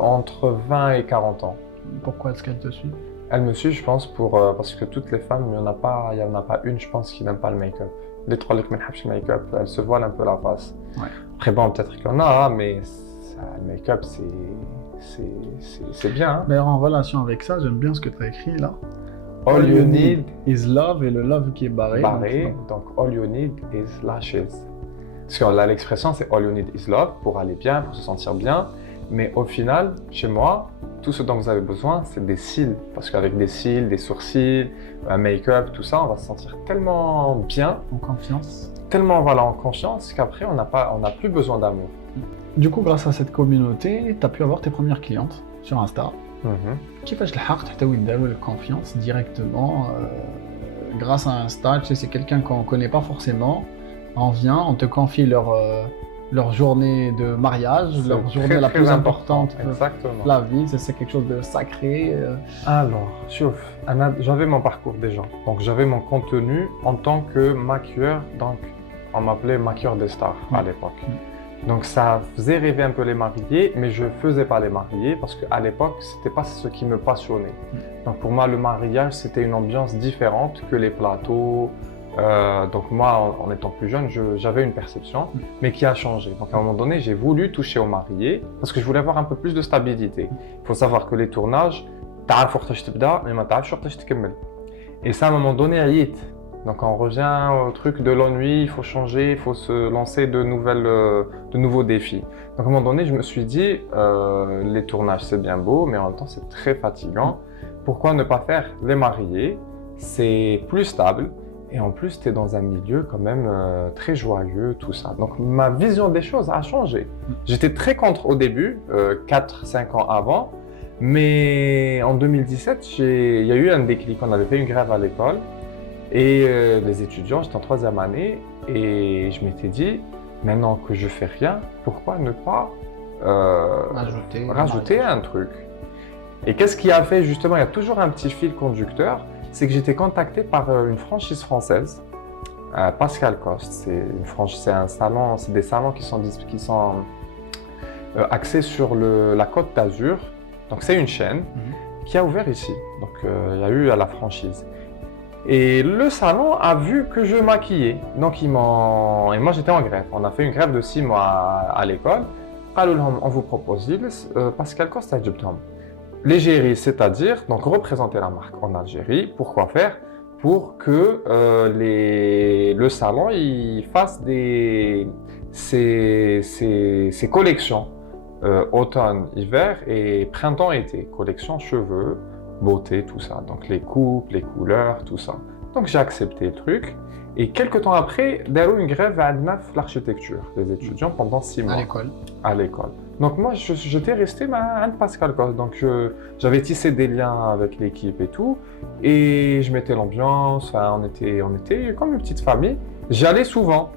Entre 20 et 40 ans. Pourquoi est-ce qu'elle te suit? Elle me suit, je pense, parce que toutes les femmes, il n'y en a pas une, je pense, qui n'aime pas le make-up. Les trois qui n'aiment pas le make-up, elles se voilent un peu la face. Ouais. Après, bon, peut-être qu'il y en a, hein, mais le make-up, c'est bien. Hein. D'ailleurs, en relation avec ça, j'aime bien ce que tu as écrit là. All you need is love, et le love qui est barré. Donc all you need is lashes. Parce que là, l'expression, c'est all you need is love, pour aller bien, pour se sentir bien. Mais au final, chez moi, tout ce dont vous avez besoin, c'est des cils. Parce qu'avec des cils, des sourcils, un make-up, tout ça, on va se sentir tellement bien. En confiance. Tellement voilà, en confiance qu'après, on n'a plus besoin d'amour. Du coup, grâce à cette communauté, tu as pu avoir tes premières clientes sur Insta. كيفاش لحقت حتى وين داروا la confiance directement grâce à Insta? Tu sais, c'est quelqu'un qu'on connaît pas forcément. On vient, on te confie leur journée de mariage, leur journée la plus importante de la vie. C'est quelque chose de sacré. Alors, j'avais mon parcours déjà. Donc, j'avais mon contenu en tant que maquilleur. Donc, on m'appelait maquilleur des stars à l'époque. Donc ça faisait rêver un peu les mariés, mais je faisais pas les mariés parce qu'à l'époque, c'était pas ce qui me passionnait. Donc pour moi, le mariage, c'était une ambiance différente que les plateaux. Donc moi, en étant plus jeune, j'avais une perception, mais qui a changé. Donc à un moment donné, j'ai voulu toucher aux mariés parce que je voulais avoir un peu plus de stabilité. Il faut savoir que les tournages, تعرف وقتاش تبدا mais ما تعرفش وقتاش تكمل. Et ça, à un moment donné, عييت. Donc on revient au truc de l'ennui, il faut changer, il faut se lancer de nouveaux défis. Donc à un moment donné, je me suis dit, les tournages c'est bien beau, mais en même temps c'est très fatigant. Pourquoi ne pas faire les mariés? C'est plus stable et en plus tu es dans un milieu quand même très joyeux, tout ça. Donc ma vision des choses a changé. J'étais très contre au début, 4-5 ans avant, mais en 2017, il y a eu un déclic. On avait fait une grève à l'école. Et les étudiants, j'étais en 3e année et je m'étais dit, maintenant que je fais rien, pourquoi ne pas rajouter un truc? Et qu'est-ce qui a fait justement, il y a toujours un petit fil conducteur, c'est que j'étais contacté par une franchise française, Pascal Coste. C'est un salon, c'est des salons qui sont axés sur la Côte d'Azur. Donc c'est une chaîne qui a ouvert ici. Donc il y a eu la franchise. Et le salon a vu que je maquillais. Donc et moi j'étais en grève. On a fait une grève de 6 mois à l'école. On vous propose Pascal Coste Adjubtom. L'égérie, c'est-à-dire donc représenter la marque en Algérie. Pourquoi faire? Pour que le salon il fasse ses collections automne, hiver et printemps-été. Collection cheveux, beauté, tout ça. Donc les coupes, les couleurs, tout ça. Donc j'ai accepté le truc. Et quelques temps après, il y a eu une grève à l'architecture des étudiants pendant 6 mois. À l'école. Donc moi, j'étais resté à Pascal Coste. Donc j'avais tissé des liens avec l'équipe et tout. Et je mettais l'ambiance. Enfin, on était comme une petite famille. J'y allais souvent.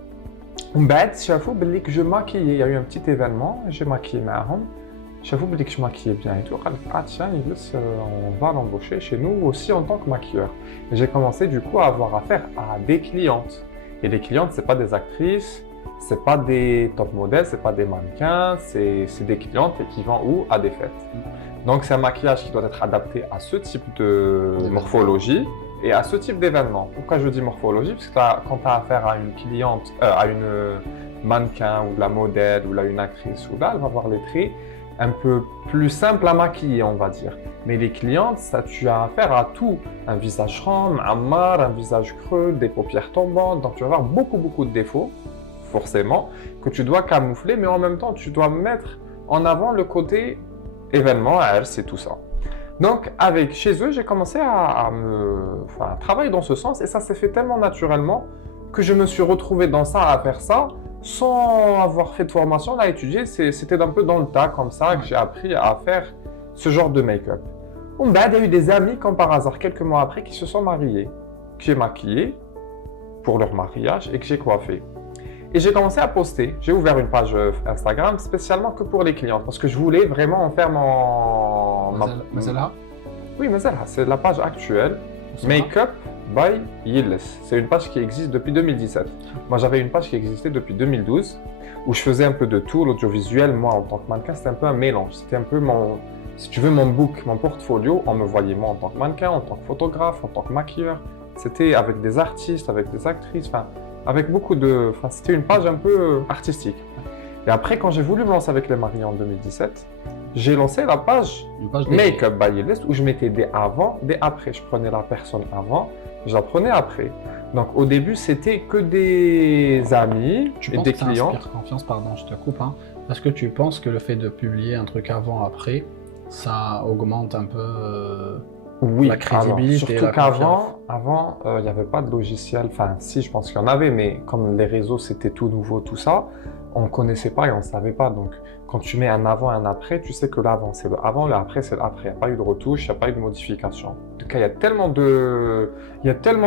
Que je maquillais. Il y a eu un petit événement. J'ai maquillé معهم. J'avoue que je maquillais bien et tout. Tiens, on va l'embaucher chez nous aussi en tant que maquilleur. Et j'ai commencé du coup à avoir affaire à des clientes. Et les clientes, c'est pas des actrices, c'est pas des top modèles, c'est pas des mannequins, c'est des clientes qui vont où? À des fêtes. Donc c'est un maquillage qui doit être adapté à ce type de morphologie et à ce type d'événement. Pourquoi je dis morphologie? Parce que quand tu as affaire à une cliente, à une mannequin ou la modèle ou là une actrice ou là, elle va avoir les traits un peu plus simple à maquiller, on va dire. Mais les clientes, ça, tu as affaire à tout. Un visage rond, un visage creux, des paupières tombantes. Donc, tu vas avoir beaucoup de défauts, forcément, que tu dois camoufler, mais en même temps, tu dois mettre en avant le côté événement, c'est tout ça. Donc, chez eux, j'ai commencé à travailler dans ce sens et ça s'est fait tellement naturellement que je me suis retrouvé dans ça, à faire ça, sans avoir fait de formation, à étudier. C'était un peu dans le tas, comme ça, que j'ai appris à faire ce genre de make-up. Il y a eu des amis, comme par hasard, quelques mois après, qui se sont mariés, que j'ai maquillé pour leur mariage et que j'ai coiffé. Et j'ai commencé à poster. J'ai ouvert une page Instagram spécialement que pour les clientes, parce que je voulais vraiment en faire Mais c'est là? Oui, mais c'est la page actuelle. Make-up by Yilles. C'est une page qui existe depuis 2017. Moi, j'avais une page qui existait depuis 2012 où je faisais un peu de tout. L'audiovisuel, moi, en tant que mannequin, c'était un peu un mélange. C'était un peu mon, si tu veux, mon book, mon portfolio. On me voyait moi en tant que mannequin, en tant que photographe, en tant que maquilleur. C'était avec des artistes, avec des actrices, enfin, avec beaucoup de... Enfin, c'était une page un peu artistique. Et après, quand j'ai voulu me lancer avec les mariés en 2017, j'ai lancé la page Make-up by Yilles où je mettais des avant, des après. Je prenais la personne avant, je la prenais après. Donc au début, c'était que des amis et des clients. Tu penses que ça inspire confiance, pardon, je te coupe, hein. Est-ce que tu penses que le fait de publier un truc avant-après, ça augmente un peu Oui, la crédibilité, surtout la confiance? qu'avant, il n'y avait pas de logiciel. Enfin, si, je pense qu'il y en avait, mais comme les réseaux, c'était tout nouveau, tout ça, on ne connaissait pas et on ne savait pas. Donc, quand tu mets un avant et un après, tu sais que l'avant, c'est le avant, le après, c'est l'après. Il n'y a pas eu de retouche, il n'y a pas eu de modification. En tout cas, il y a tellement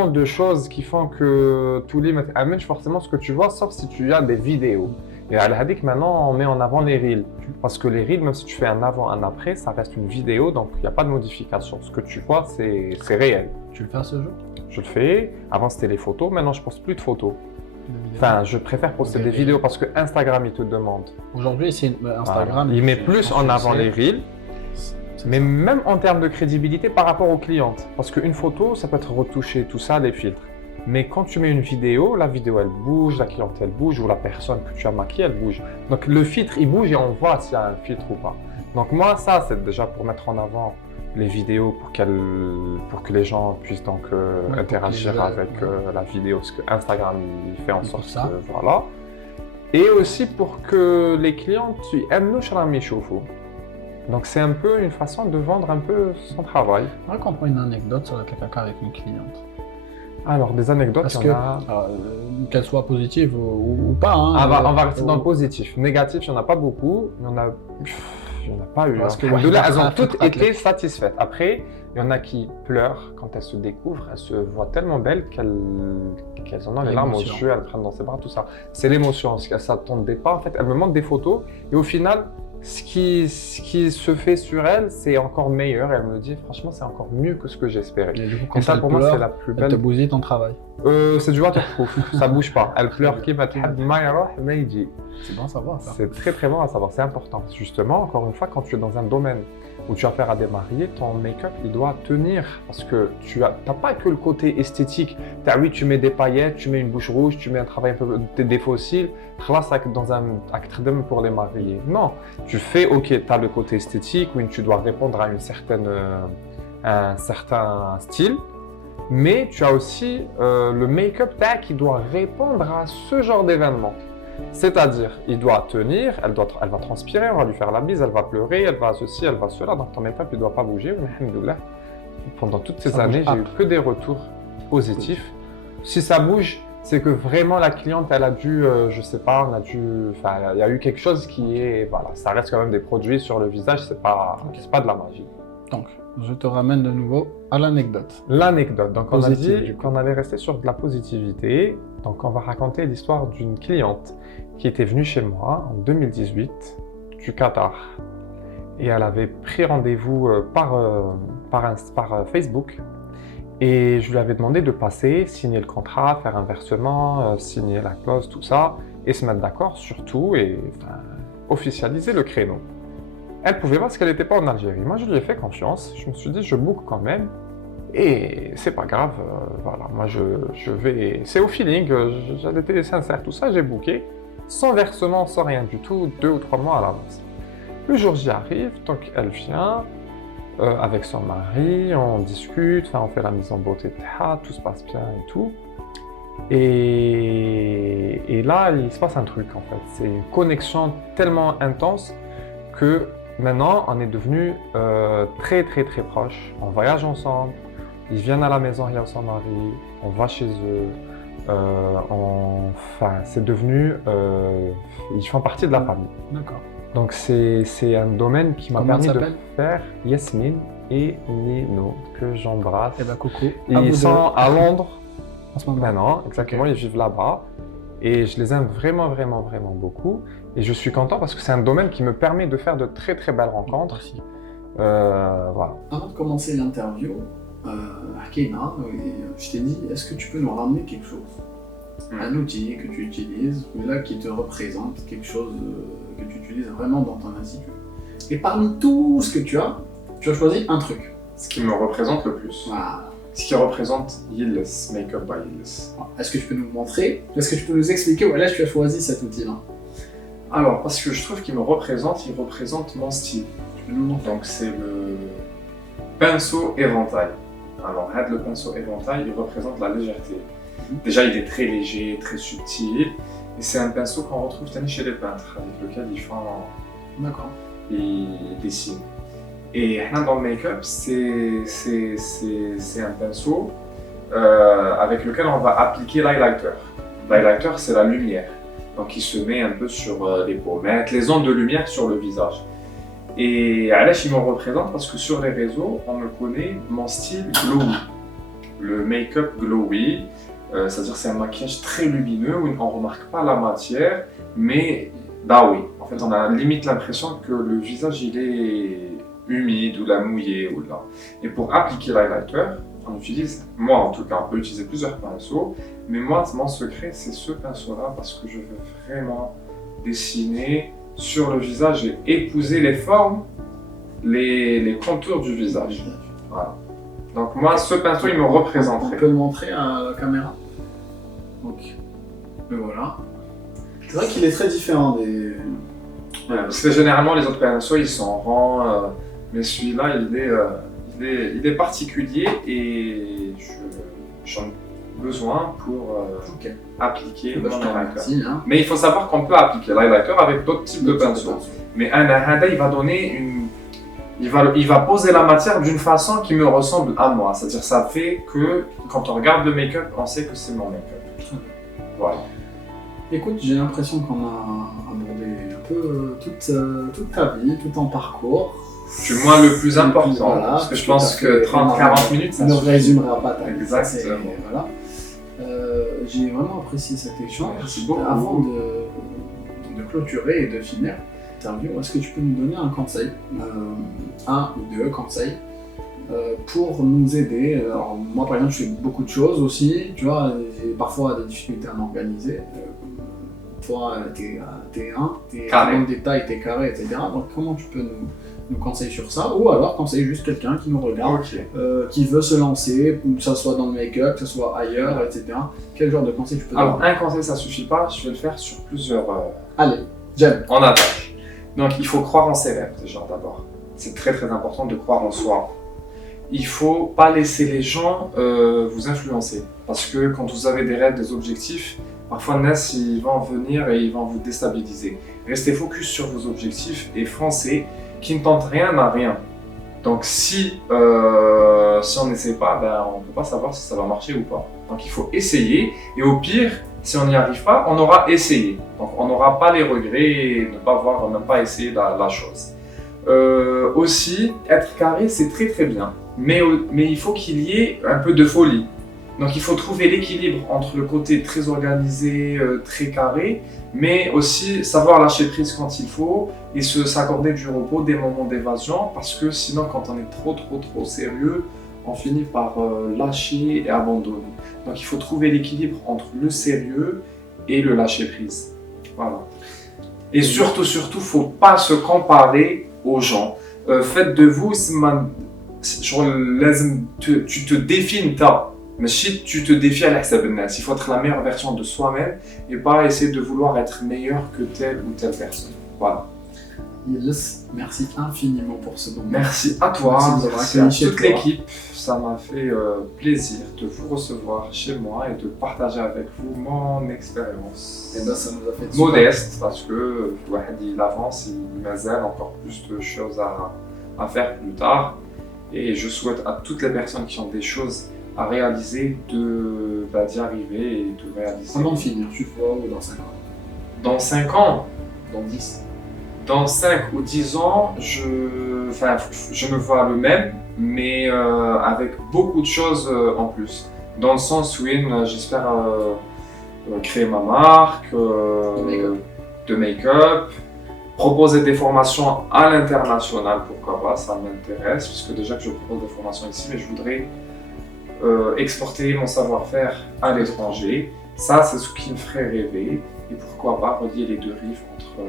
de choses qui font que tous les amènent forcément ce que tu vois, sauf si tu as des vidéos. Et à l'Hadik, maintenant, on met en avant les reels. Parce que les reels, même si tu fais un avant, un après, ça reste une vidéo, donc il n'y a pas de modification. Ce que tu vois, c'est réel. Tu le fais à ce jour? Je le fais. Avant, c'était les photos. Maintenant, je ne poste plus de photos. Enfin, je préfère poster des vidéos parce que Instagram, il te demande. Aujourd'hui, c'est Instagram. Il met plus en avant les reels. Mais même en termes de crédibilité par rapport aux clientes. Parce qu'une photo, ça peut être retouché, tout ça, les filtres. Mais quand tu mets une vidéo, la vidéo, elle bouge, la clientèle bouge, ou la personne que tu as maquillée, elle bouge. Donc le filtre, il bouge et on voit s'il y a un filtre ou pas. Donc moi, ça, c'est déjà pour mettre en avant les vidéos pour que les gens puissent donc interagir avec la vidéo, parce que Instagram, il fait en sorte que, voilà. Et aussi pour que les clients aiment nous chauffer. Donc c'est un peu une façon de vendre un peu son travail. Raconte-moi une anecdote sur le caca avec une cliente. Alors, des anecdotes, qu'elles soient positives ou pas. Hein, on va rester dans le positif. Négatif, il n'y en a pas beaucoup. Il n'y en a pas eu. Parce que elles ont toutes été satisfaites. Après, il y en a qui pleurent quand elles se découvrent. Elles se voient tellement belles qu'elles en ont les larmes aux yeux, elles prennent dans ses bras, tout ça. C'est l'émotion. Elles ne s'attendaient pas. En fait, elles me montrent des photos et au final, ce qui se fait sur elle, c'est encore meilleur. Elle me dit, franchement, c'est encore mieux que ce que j'espérais. Et ça, pour moi, c'est la plus belle. Elle te bousille ton travail. C'est du waterproof, ça bouge pas. Elle pleure qui va te C'est bon à savoir, ça. C'est très très bon à savoir, c'est important. Justement, encore une fois, quand tu es dans un domaine où tu as affaire à des mariés, ton make-up, il doit tenir. Parce que tu n'as pas que le côté esthétique. Oui, tu mets des paillettes, tu mets une bouche rouge, tu mets un travail un peu des fossiles. Dans un acte pour les mariés. Non, tu fais, ok, tu as le côté esthétique, où tu dois répondre à un certain style. Mais tu as aussi le make-up qui doit répondre à ce genre d'événement. C'est-à-dire, il doit tenir, elle va transpirer, on va lui faire la bise, elle va pleurer, elle va ceci, elle va cela. Donc ton make-up, il ne doit pas bouger. Alhamdoulilah. Pendant toutes ces années, j'ai eu que des retours positifs. Si ça bouge, c'est que vraiment la cliente, elle a dû, je sais pas, il y a eu quelque chose qui est, voilà, ça reste quand même des produits sur le visage, c'est pas de la magie. Donc, je te ramène de nouveau à l'anecdote. L'anecdote. Donc, on a dit qu'on allait rester sur de la positivité. Donc, on va raconter l'histoire d'une cliente qui était venue chez moi en 2018 du Qatar. Et elle avait pris rendez-vous par Facebook. Et je lui avais demandé de passer, signer le contrat, faire un versement, signer la clause, tout ça, et se mettre d'accord sur tout et officialiser le créneau. Elle pouvait pas parce qu'elle n'était pas en Algérie. Moi, je lui ai fait confiance. Je me suis dit, je book quand même. Et c'est pas grave. Voilà, moi, je vais... C'est au feeling. J'avais été sincère, tout ça. J'ai booké. Sans versement, sans rien du tout. 2 ou 3 mois à l'avance. Le jour J arrive. Donc, elle vient avec son mari. On discute. On fait la mise en beauté. Tout se passe bien et tout. Et là, il se passe un truc, en fait. C'est une connexion tellement intense que... Maintenant, on est devenus très très très proches. On voyage ensemble, ils viennent à la maison, il y a son mari, on va chez eux. C'est devenu... ils font partie de la famille. D'accord. Donc c'est un domaine qui m'a permis de faire Yasmine et Nino, que j'embrasse. Eh ben coucou. Ils sont à Londres en ce moment. Maintenant, exactement, ils vivent là-bas. Et je les aime vraiment, vraiment, vraiment beaucoup. Et je suis content parce que c'est un domaine qui me permet de faire de très, très belles rencontres. Merci. Voilà. Avant de commencer l'interview, Hakina, je t'ai dit, est-ce que tu peux nous ramener quelque chose? Un outil que tu utilises, là, qui te représente, quelque chose que tu utilises vraiment dans ton institut. Et parmi tout ce que tu as choisi un truc. Ce qui me représente le plus. Voilà. Ce qui représente Yilles, Make-up by Yilles. Est-ce que tu peux nous montrer? Est-ce que tu peux nous expliquer où là tu as choisi cet outil-là? Alors, parce que je trouve qu'il me représente, il représente mon style. Tu peux nous montrer? Donc c'est le pinceau éventail. Alors, le pinceau éventail, il représente la légèreté. Déjà, il est très léger, très subtil. Et c'est un pinceau qu'on retrouve chez les peintres, avec lequel ils font... D'accord. Ils dessinent. Et dans le make-up, c'est un pinceau avec lequel on va appliquer l'highlighter. L'highlighter, c'est la lumière. Donc il se met un peu sur les pommettes, les ondes de lumière sur le visage. Et Alash, il me représente parce que sur les réseaux, on me connaît mon style glowy. Le make-up glowy, c'est-à-dire c'est un maquillage très lumineux où on ne remarque pas la matière, mais bah oui, en fait on a limite l'impression que le visage il est humide ou la mouillé ou là. Et pour appliquer l'highlighter, on utilise, moi en tout cas, on peut utiliser plusieurs pinceaux, mais moi mon secret c'est ce pinceau-là parce que je veux vraiment dessiner sur le visage et épouser les formes, les contours du visage. Voilà. Donc moi ce pinceau il me représenterait. On peut le montrer à la caméra. Donc, le voilà. C'est vrai qu'il est très différent des... Parce que généralement les autres pinceaux ils sont ronds, mais celui-là il est particulier et j'en ai besoin pour appliquer mon highlighter. Mais il faut savoir qu'on peut appliquer l'highlighter avec d'autres types de pinceaux. Mais un hada il va donner une... Il va poser la matière d'une façon qui me ressemble à moi. C'est-à-dire ça fait que quand on regarde le make-up, on sait que c'est mon make-up. Voilà. Écoute, j'ai l'impression qu'on a abordé un peu toute ta vie, tout ton parcours. C'est moi le plus important, voilà, parce que je pense que 30-40 minutes, ça ne résumera pas ta vie. Exactement. Voilà. J'ai vraiment apprécié cet échange. Merci beaucoup. Avant de clôturer et de finir l'interview, est-ce que tu peux nous donner un conseil, un ou deux conseils, pour nous aider? Alors, moi, par exemple, je fais beaucoup de choses aussi, tu vois, j'ai parfois des difficultés à m'organiser. Toi, t'es dans le détail, t'es carré, etc. Donc, comment tu peux nous conseiller sur ça? Ou alors conseiller juste quelqu'un qui nous regarde, qui veut se lancer, que ce soit dans le make-up, que ce soit ailleurs, etc. Quel genre de conseil tu peux donner? Alors, un conseil, ça suffit pas, je vais le faire sur plusieurs... Allez, j'aime. En attaque. Donc, il faut croire en ses rêves, déjà, d'abord. C'est très, très important de croire en soi. Il ne faut pas laisser les gens vous influencer. Parce que quand vous avez des rêves, des objectifs, parfois, Nas, ils vont venir et ils vont vous déstabiliser. Restez focus sur vos objectifs et foncez. Qui ne tente rien n'a rien. Donc si on n'essaie pas, ben, on ne peut pas savoir si ça va marcher ou pas. Donc il faut essayer et au pire, si on n'y arrive pas, on aura essayé. Donc on n'aura pas les regrets et ne pas avoir même pas essayé la chose. Aussi, être carré, c'est très très bien. Mais il faut qu'il y ait un peu de folie. Donc il faut trouver l'équilibre entre le côté très organisé, très carré, mais aussi savoir lâcher prise quand il faut et s'accorder du repos, des moments d'évasion, parce que sinon quand on est trop sérieux, on finit par lâcher et abandonner. Donc il faut trouver l'équilibre entre le sérieux et le lâcher prise. Voilà. Et surtout, faut pas se comparer aux gens. Faites de vous, tu te définis ta. Mais si tu te défies à l'Hsab-Nas, il faut être la meilleure version de soi-même et pas essayer de vouloir être meilleur que telle ou telle personne. Voilà. Yilles, merci infiniment pour ce moment. Merci à toi, merci à toute l'équipe. Ça m'a fait plaisir de vous recevoir chez moi et de partager avec vous mon expérience. Et ben, ça nous a fait modeste parce que il avance, il m'azale encore plus de choses à faire plus tard. Et je souhaite à toutes les personnes qui ont des choses à réaliser d'y arriver et de réaliser. Avant de finir, tu te vois ou dans 5 ans? Dans 5 ans? Dans 10? Dans 5 ou 10 ans, je me vois le même, mais avec beaucoup de choses en plus. Dans le sens où j'espère créer ma marque de make-up, proposer des formations à l'international, pourquoi pas, ça m'intéresse, puisque déjà que je propose des formations ici, mais je voudrais exporter mon savoir-faire à l'étranger. Ça, c'est ce qui me ferait rêver. Et pourquoi pas relier les deux rives entre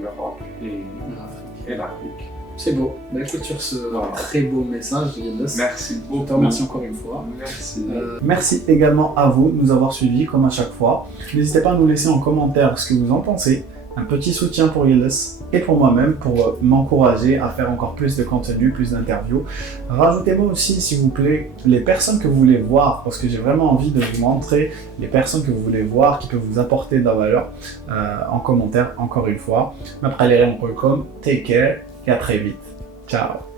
l'Europe et l'Afrique. C'est beau. Bah, écoute, sur ce très beau message, Yildiz. Merci beaucoup. Je te remercie encore une fois. Merci. Merci également à vous de nous avoir suivis comme à chaque fois. N'hésitez pas à nous laisser en commentaire ce que vous en pensez. Un petit soutien pour Yildiz et pour moi-même pour m'encourager à faire encore plus de contenu, plus d'interviews. Rajoutez-moi aussi, s'il vous plaît, les personnes que vous voulez voir, parce que j'ai vraiment envie de vous montrer les personnes que vous voulez voir, qui peuvent vous apporter de la valeur en commentaire, encore une fois. Après les comme take care et à très vite. Ciao.